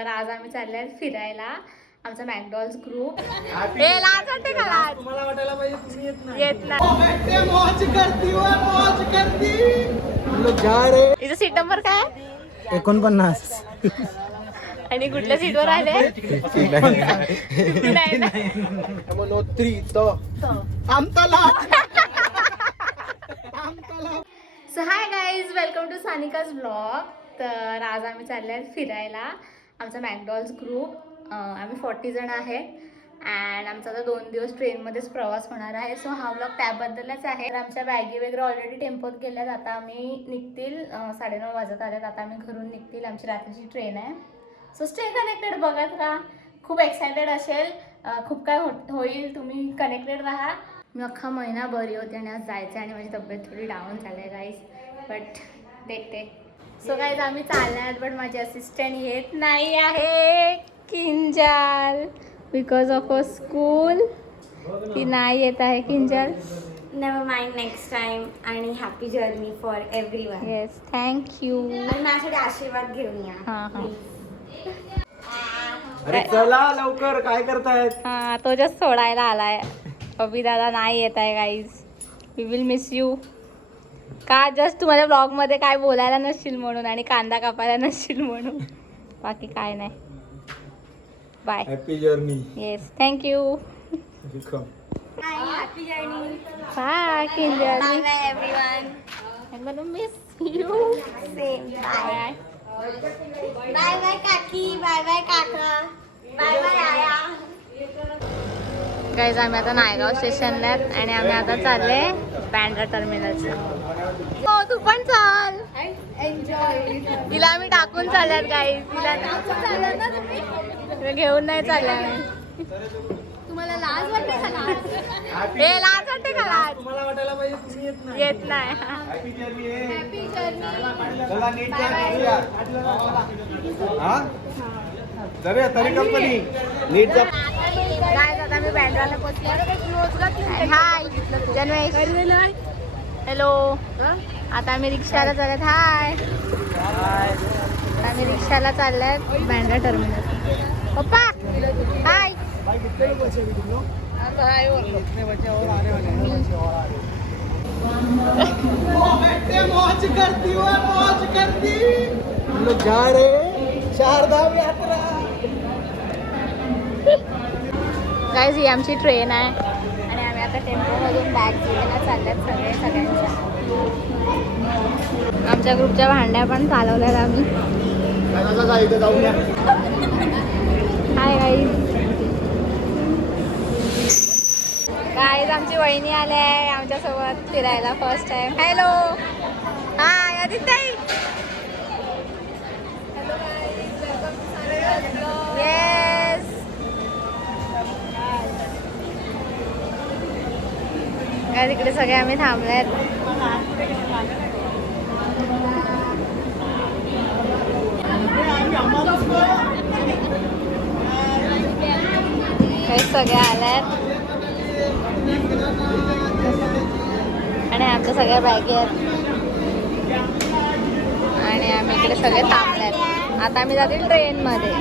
तर आज आम्ही चालले फिरायला आमचा मॅकडॉल्ड्स ग्रुप। तुम्हाला वाटायला पाहिजे तुम्ही येत नाही। इथं सीट नंबर काय 49 आणि कुठल्या सीटवर आले? So hi guys, welcome to Sanika's blog. तर आज आम्ही चालले फिरायला आमचा मॅकडॉल्ड्स ग्रुप। आम्ही 40 जण आहेत अँड आमचा आता 2 दिवस ट्रेनमध्येच प्रवास होणार आहे। सो हा ब्लॉग त्याबद्दलच आहे। तर आमच्या बॅगी वगैरे ऑलरेडी टेम्पोत गेल्यात, आता आम्ही निघतील 9:30 वाजत आल्यात, आता आम्ही घरून निघतील, आमची रात्रीची ट्रेन आहे। सो स्टे कनेक्टेड, बघत राहा, खूप एक्सायटेड असेल, खूप काय होईल, तुम्ही कनेक्टेड राहा। मी अख्खा महिना बरी होते आणि आज जायचं आणि माझी तब्येत थोडी डाऊन झाली आहे गाईज, बट देखते। सो गाईज आम्ही चालल्यात, बट माझी असिस्टंट येत नाही आहे Kinjal, because of a school ती नाही येत आहे Kinjal. Never mind, next time, आणि happy journey for everyone. Yes, thank you. आणि माझ्यासाठी आशीर्वाद घेऊन या। हां हां अरे चला लवकर, काय करतायत? हां, तो जस्ट सोडायला आलाय। अभि दादा नाही येत आहे guys, we will miss you. का जस्ट तुम्हाला ब्लॉगमध्ये काय बोलायला नसशील म्हणून आणि कांदा कापायला नसशील म्हणून, बाकी काय नाही। Bye, happy journey. Yes, thank you. Welcome. Happy journey, bye Kinjal, bye bye everyone. I'm gonna miss you. Same, bye Bye. Bye bye काकी, बाय बाय काका, बाय बाय आया। गाईज आम्ही आता नायगाव स्टेशनला आहेत आणि आम्ही आता चालले बँड्रा टर्मिनलला। हो, तू पण चाल। तिला आम्ही टाकून चालल्यात गाईज, तिला घेऊन नाही चालल्या आम्ही। तुम्हाला लाज वाटते का? हे लाज वाटते का? लाज तुम्हाला वाटायला पाहिजे तुम्ही येत येत नाही। नाही। हॅपी जर्नी आहे। Happy journey. चला नीट जा, हां जाऊया तरी कंपनी नीट जा। गाईज आता मी बँड्राला पोहोचले। हाय जन्मेश, हॅलो। आता आम्ही रिक्षाला चालत, हाय, आम्ही रिक्षाला चालल्यात बँड्रा टर्मिनल। पप्पा हाय। मौज करती वो मौज करती, हम लोग जा रहे चारधाम यात्रा। गाईज ही आमची ट्रेन आहे आणि आम्ही आता टेम्पोमधून बॅग घ्यायला चालल्यात सगळ्यांच्या। आमच्या ग्रुपच्या भांड्या पण चालवल्यात आम्ही। जाऊया। हाय गाईज, गाईज आमची वहिनी आली आहे आमच्यासोबत फिरायला फर्स्ट टाइम। हॅलो, हाय आदित्य। येस, काय तिकडे सगळे आम्ही थांबल्यात। काही सगळे आल्यात आणि आमच्या सगळ्या बॅगी आहेत आणि आम्ही इकडे सगळे थांबल्यात। आता आम्ही जातील ट्रेनमध्ये।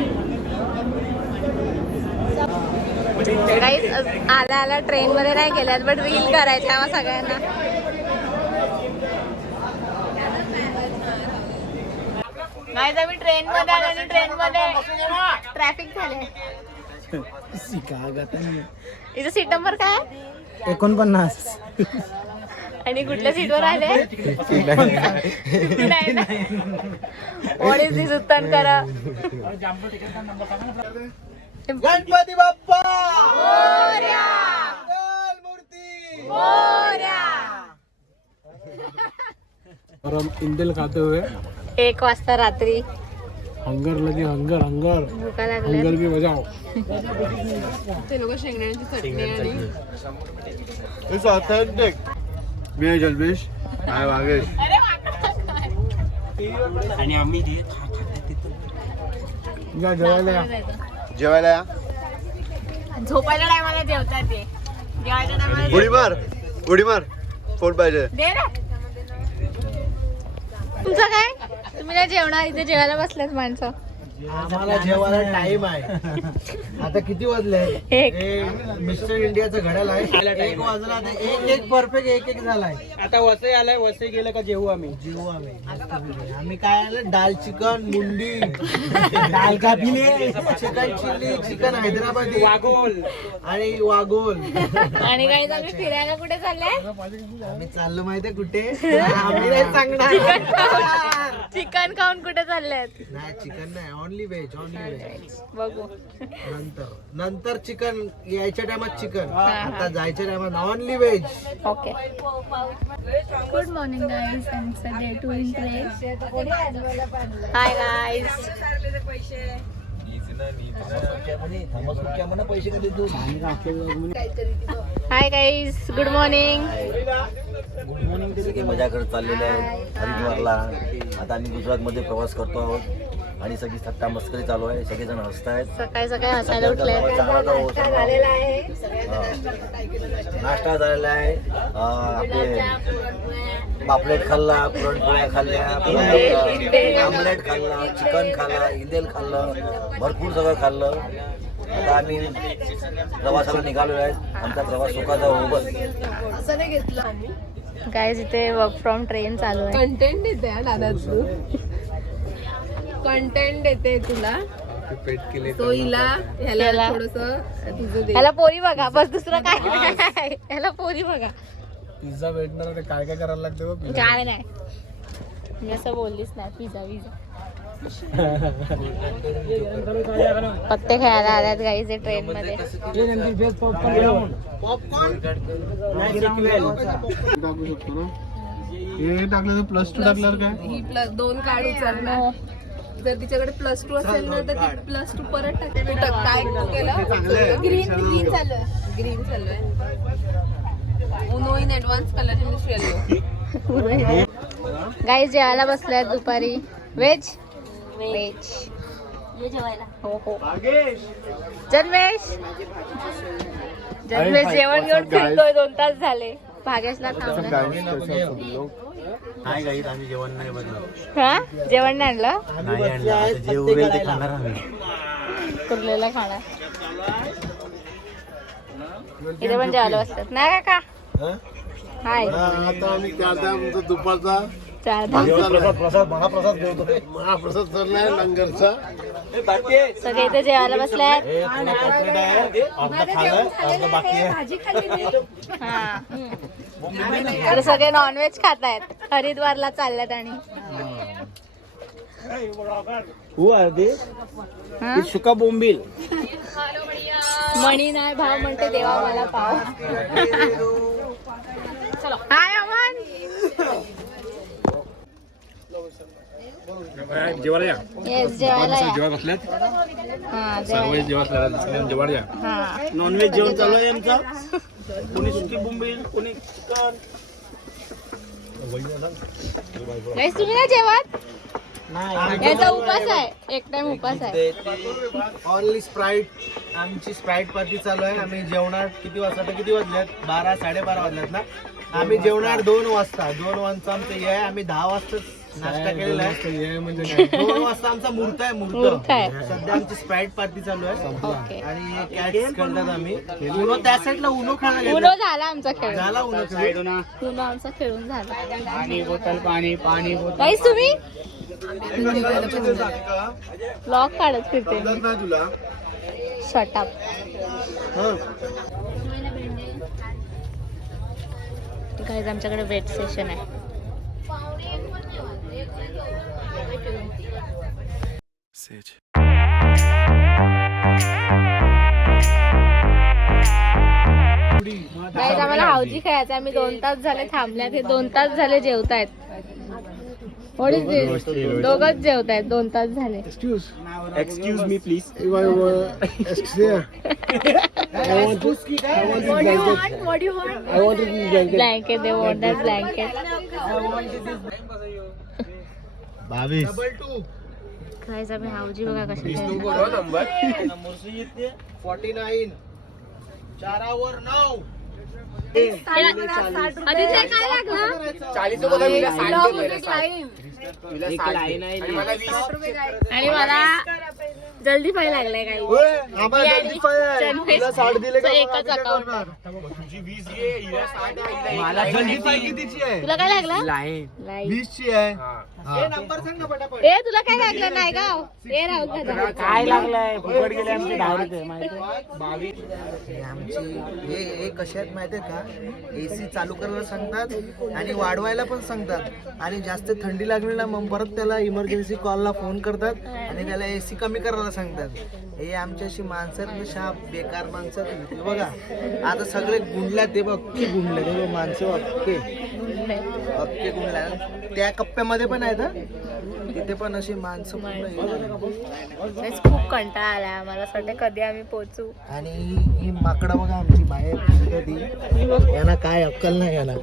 गाईज आल्या आल्या ट्रेनमध्ये नाही गेल्यात, बट रील करायच्या आम्हा सगळ्यांना। गाईज आम्ही ट्रेनमध्ये आलो आणि ट्रेनमध्ये ट्रॅफिक झाले। इथं सीट नंबर काय 49 आणि कुठल्या सीटवर आले? नाही ना, व्हॉट इज दिस उत्तन करा। गणपती बाप्पा मोरया, मूर्ती मोरया। और हम इंडल खाते हुए 1 वाजता रात्री, हंगर लगे हंगर हंगर भूका लागल्या। हंगर की बजाओ। ते लोक शेंगदाण्याची चटणी आणि इट्स ऑथेंटिक। मी आहे जल्पेश, हाय वागेश आणि आम्ही या जेवायला या। जेवायला या। झोपायला टायमाला जेवतात ते, जेवायच्या टायमाला उडी मार फोन पाहिजे दे ना। तुमचं काय, तुम्ही नाही जेवणार? इथे जेवायला बसल्यात माणसं। आम्हाला जेवायला टाइम आहे. आता किती वाजले? एक. मिस्टर इंडियाचं घड्याळ आहे. 1 वाजला. आता एक परफेक्ट एक झालाय. आता वसई आलाय, वसई गेलं का जेवू आम्ही. आम्ही काय आलं? दाल चिकन, मुंडी, दाल कापिले, चिकन चिल्ली, चिकन हैदराबादी, वागोल आणि वागोल. आणि काही आम्ही फिरायला कुठे चाललंय? आम्ही चाललो माहितीये कुठे? आम्ही नाही सांगणार. चिकन खाऊन कुठे चाललेत? नाही चिकन नाही, ओनली व्हेज, ओनली व्हेज. बघू. नंतर चिकन यायच्या टायमात चिकन, हा. आता जायच्या टायमात only veg. Okay. Good morning guys, आमचं day 2 in play. Hi guys. पैसे कधी देऊ? Hi guys, good morning. सगळे मजा करत चाललेले आहेत हरिद्वारला. आता आम्ही गुजरातमध्ये प्रवास करतो आहोत आणि सगळी थट्टा मस्करी चालू आहे. सगळेजण हसतायत. सकाळी सकाळी हसायला उठले. नाश्ता झालेला आहे. आपले पापलेट खाल्ला, पुरणपोळ्या खाल्ल्या, आमलेट खाल्ला, चिकन खाल्ला, इंदेल खाल्लं, भरपूर सगळं खाल्लं. आता आम्ही प्रवासाला निघालो आहेत. आमचा प्रवास सुखाचा हो बस. गाईज इथे वर्क फ्रॉम ट्रेन चालू आहे. कंटेंट देते दादा तू. कंटेंट देते तुला. तो हिला ह्याला ह्याला. थोडस तुझं दे. ह्याला पोरी बघा, बस दुसरं काय नाही. ह्याला पोरी बघा. पिझ्झा भेटणार काय काय करायला लागतं? काय नाही, मी असं बोललीच नाही. पिझ्झा विझा पत्ते खायला आल्यात गाईज ट्रेन मध्ये. हे टाकलं +2 टाकल्यावर काय? ही +2 कार्ड उचलणार. जर तिच्याकडे +2 असेल ना तर ती +2 परत टाकते. तू काय तू केलं? ग्रीन चालू आहे. ग्रीन चालू आहे. Uno in advance colour yellow. Guys जेवायला बसल्यात दुपारी. व्हेज व्हेज हो हो. जन्मेश जेवण घेऊन फिरतोय. 2 तास झाले. भागेशला थांबलं. नाही काही आम्ही जेवण नाही बनवलं. हा जेवण नाही आणलं. नाही आणलं. आता जे उरेल ते खाणार आम्ही. कुरलेलं खाणार. इथे पण जेवायला बसतात नाही का? हाय. आता आम्ही त्या दुपारचा चार प्रसाद महाप्रसाद घेतोय. महाप्रसाद चाललाय लंगरचा. सगळे इथे जेवायला बसल्यात. हा. तर सगळे नॉनव्हेज खात आहेत. हरिद्वारला चालल्यात आणि हा? सुका बोंबील. मणी नाही भाव म्हणते देवा मला पाव. चलो हाय अमन. जेवायला या. येस जेवायला या. जेवायला बसल्यात. हा जेवायला. जेवायला या. हा नॉनव्हेज जेवण चालू आहे आमचं. कोणी सुकी बोंबील, कोणी चिकन. गाईस तुम्ही नाही जेवत? याचा उपास आहे. एक टाइम उपास आहे. Only sprite. आमची स्प्राईट पार्टी चालू आहे. आम्ही जेवणार किती वाजता? किती वाजल्यात? 12 12:30 वाजल्यात ना. आम्ही जेवणार 2 वाजता. 2 वाजता आमचं हे आहे. आम्ही 10 वाजता नाश्ता केलेला आहे. म्हणजे 2 वाजता आमचा मुहूर्त आहे. मुहूर्त आहे. सध्या आमची स्प्राईट पार्टी चालू आहे. ओके. आणि कॅट्स खेळतात आम्ही. उनो त्या साईडला उनो खेळायला उनो झाला आमचा खेळ. झाला उनो खेळ. उनो आमचा खेळून झाला. पाणी बोतल, पाणी बोतल. गाईस तुम्ही ब्लॉग काढत फिरते. तुला शटअप. गाईस आमच्याकडे वेट सेशन आहे. गाईस आम्हाला हावजी खेळायचं. आम्ही 2 तास झाले थांबल्यात. हे 2 तास झाले जेवतायत. What is this? दोघच जेवतायत. 2 तास झाले. Excuse me please. What do you want? I want blanket. They want that blanket. 22. गाईस आम्ही हावजी बघा कशी 49. 4 वर 9. आदित्य काय लागला? आणि मला जल्दी फाईल लागलाय काही एकच अकाउंट. तुला काय लागला? 20 ची आहे. नंबर सांग ना पटापट. ए तुला काय लागलं नाही गाव? ए राहुल दादा. काय लागलंय फुकट गेले आमचे 10 रुपये माहिती आमची हे कसे आहेत माहिती आहे का? एसी चालू करायला सांगतात आणि वाढवायला पण सांगतात आणि जास्त थंडी लागली ना मग परत त्याला इमर्जन्सी कॉलला फोन करतात आणि त्याला एसी कमी करायला सांगतात. हे आमच्याशी माणसं आहेत ना, शाप बेकार माणसं आहेत. हे बघा आता सगळे गुंडल्यात ते बघ गुंडले ते बघ माणसं अक्के गुंडल्या. त्या कप्प्यामध्ये पण आहेत हं. तिथे पण अशी माणसं खूप कंटाळा आलाय आम्हाला. असं वाटतं कधी आम्ही पोहोचू. आणि ही माकडं बघा आमची बाहेर ती यांना काय अक्कल नाही यांना.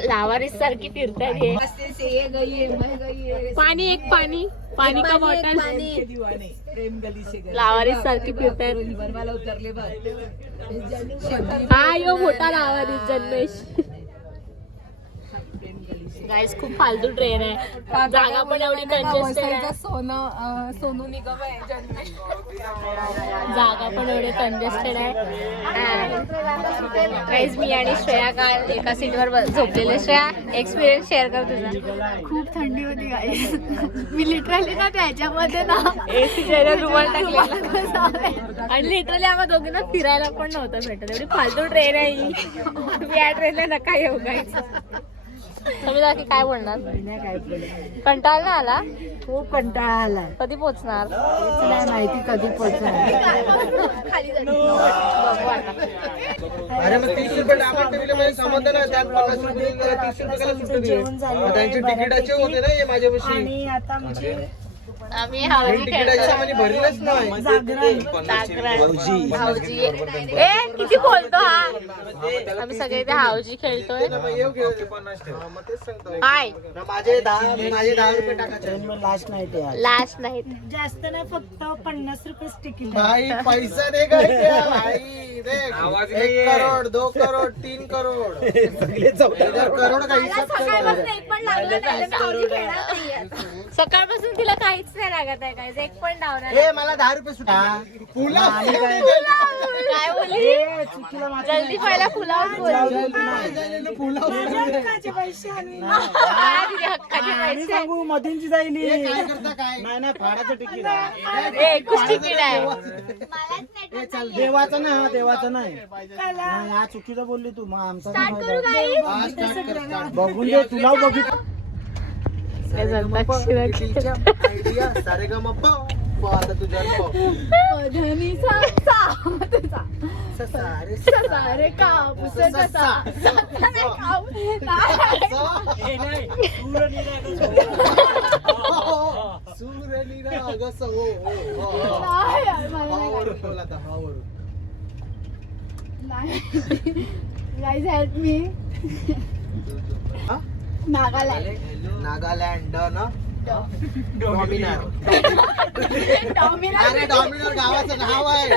लावारीस सारखी फिरतात हे. पाणी एक पाणी पाणी का बॉटल लावारीस सारखी फिरतात. हा यो मोठा लावारीस जन्मेश. गाईस खूप फालतू ट्रेन आहे. जागा पण एवढी कंजेस्टेड आहे. सोनू निगम आहे. जागा पण एवढे कंजेस्टेड आहे. गाईज मी आणि श्रेया काल एका सीटवर झोपलेले. श्रेया एक्सपिरियन्स शेअर कर तुझा. खूप थंडी होती गाईस. मी लिटरली ना त्याच्यामध्ये ना एसी चेअर रुमाल टाकलेला आणि लिटरली आम्हा दोघींना फिरायला पण नव्हतं भेटत. एवढी फालतू ट्रेन आहे ही. तुम्ही या ट्रेनला नका येऊ गाईज. तुम्ही बाकी काय बोलणार? कंटाळा नाही आला? खूप कंटाळा आलाय. कधी पोहोचणार? नाही माहिती कधी पोहोचणार. बघू आता. अरे मग 30 रुपये डाबा टेबलमध्ये समजतं ना, त्यात 50 रुपये 30 रुपयाला सुट्टी दिली. मग त्यांचे तिकिटाचे होते ना हे माझ्यापाशी. आम्ही हावजी तिकिटाची खेळतो. सामानी भरलीच नाही. हावजी. ए किती बोलतो हा. आम्ही सगळे ते हावजी खेळतोय. मग येऊ घेऊ. हा, मग तेच सांगतोय. काय माझे 10 रुपये टाकायचे. लास्ट नाईट आहे लास्ट नाहीत. जास्त नाही फक्त 50 रुपये तिकीट. भाई पैसा दे काय क्या भाई देख 1 करोड 2 करोड 3 करोड इधर करोड का हिसाब चल रहा है. सकाळपासून तिला काहीच नाही लागत आहे. काय एक पण डाऊन ए मला 10 रुपये सुटा. पुलाव काय बोलली? जल्दी पहिला पुलाव बोल. पुलाव हक्काचे पैसे. मधूनची जाईली काय करता काय नाही नाही फाडाचं तिकीट आहे. ए कुछ तिकीट आहे. देवाचं ना देवाचं नाही नाही, हा चुकीचं बोलली तू. मग आमचा काय फायदा? हा, start कर, start. बघून दे तुला बघित आयडिया सारेगमप आता तुझ्या सारे कापूस कसा गाइस हेल्प मी. नागालँड ना डॉमिनर. अरे डॉमिनर गावाचं नाव आहे.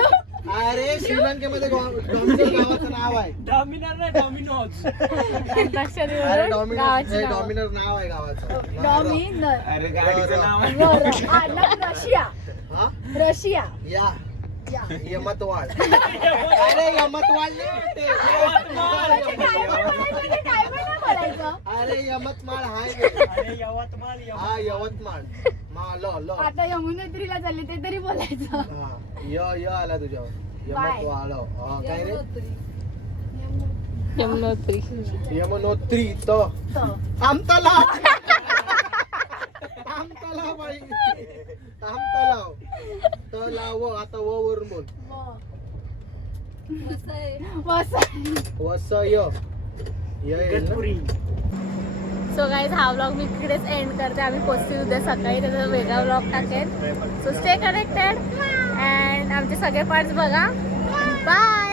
अरे श्रीलंकेमध्ये डॉमिनर गावाचं नाव आहे. अरे डॉमिनर नाव आहे गावाचं. डॉमिनर अरे गाडीचं नाव आहे. रशिया हा रशिया या यमतवाड. अरे यमतवाड अरे यवतमाळ हाय. हा यवतमाळ माल आता यमुनोत्रीला चालले ते तरी बोलायचं. य आला तुझ्यावर यमतवाळ. हा काय रे यमुनोत्री. यमुनोत्री तो आमतलाव. आमतलाव बाई आमतलाव तलाव. आता व वरून बोल. वसय गणपुरी. सो गाईज हा व्लॉग मी इकडेच एंड करते. आम्ही पोचतील उद्या सकाळी. त्याचा वेगळा व्लॉग टाकेल. सो स्टे कनेक्टेड अँड आमचे सगळे पार्ट्स बघा. बाय.